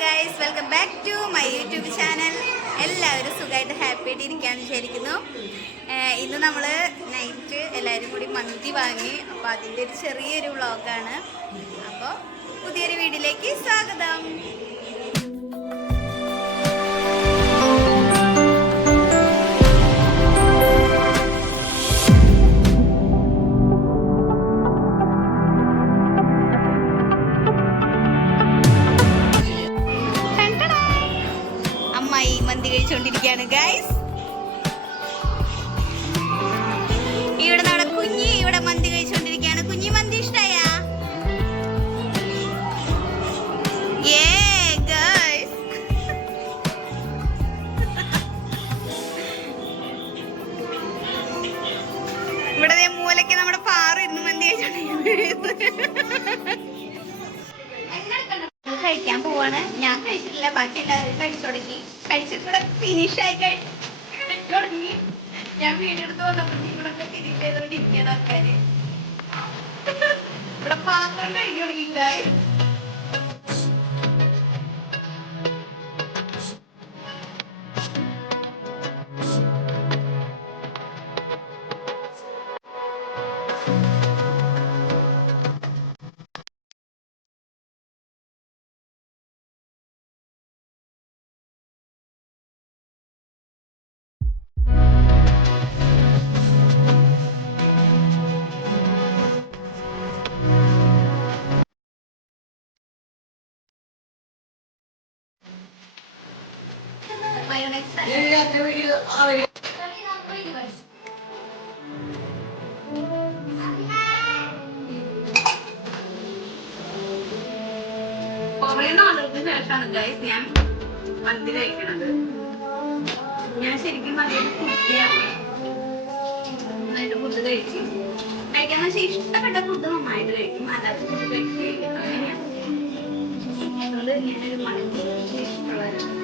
Guys, welcome back to my YouTube channel. എല്ലാവരും സുഖമായിട്ട് happy ആയിട്ട് ഇരിക്കാമെന്ന് വിചാരിക്കുന്നു. ഇന്ന് നമ്മൾ നൈറ്റ് എല്ലാവരും കൂടി മന്തി വാങ്ങി. അപ്പോൾ അതിൻ്റെ ഒരു ചെറിയൊരു വ്ളോഗാണ്. അപ്പോൾ പുതിയൊരു വീഡിയോയിലേക്ക് സ്വാഗതം. മന്തി കഴിച്ചുകൊണ്ടിരിക്കുകയാണ് ഗൈസ്. ഇവിടെ നമ്മുടെ കുഞ്ഞി ഇവിടെ മന്തി കഴിച്ചുകൊണ്ടിരിക്കുകയാണ്. കുഞ്ഞി മന്തി ഇഷ്ടായ? ഗൈസ്, ഇവിടെ മൂലയ്ക്ക് നമ്മുടെ പാറ ഇരുന്ന് മന്തി കഴിക്കാൻ പോവാണ്. ഞാൻ കഴിച്ചിട്ടില്ല, ബാക്കി എല്ലാവരും കഴിച്ചു തുടങ്ങി. കഴിച്ചിട്ട് ഫിനിഷായി തുടങ്ങി. ഞാൻ വീടെടുത്ത് വന്നപ്പോൾ നിങ്ങളൊക്കെ ഫിനിഷ് ചെയ്തോണ്ടിരിക്കുകയാണ് ആൾക്കാര്. ഇവിടെ പാത്രം കഴിച്ചു തുടങ്ങിയില്ല. കുറേ നാളുകൾക്ക് ശേഷമാണ് ഗൈസ് ഞാൻ മന്തി കഴിക്കണത്. ഞാൻ ശരിക്കും നല്ലൊരു കുട്ടിയാണ്. നന്നായിട്ട് ഫുഡ് കഴിക്കും. കഴിക്കാന്ന് വെച്ചാൽ ഇഷ്ടപ്പെട്ട ഫുഡ് നന്നായിട്ട് കഴിക്കും. അല്ലാത്ത ഫുഡ് കഴിക്കും. അതുകൊണ്ട് ഞാനൊരു മന്തി ഇഷ്ടമുള്ളവരാണ്.